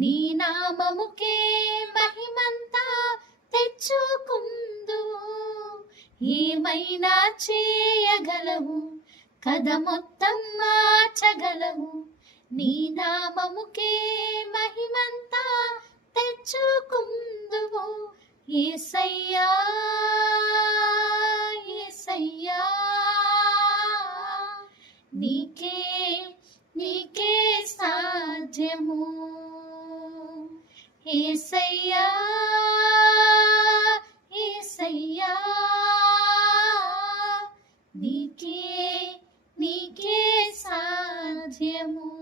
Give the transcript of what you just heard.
నీ నామముకే మహిమంతా తెచ్చుకుందు ఏమైనా చేయగలవు కథ మొత్తం మార్చగలవు నీ నామముకే మహిమంతా తెచ్చుకుందు ఏసయ్యా ఏసయ్యా నీకే నీకే సాధ్యము सय एस्याके मे साध्य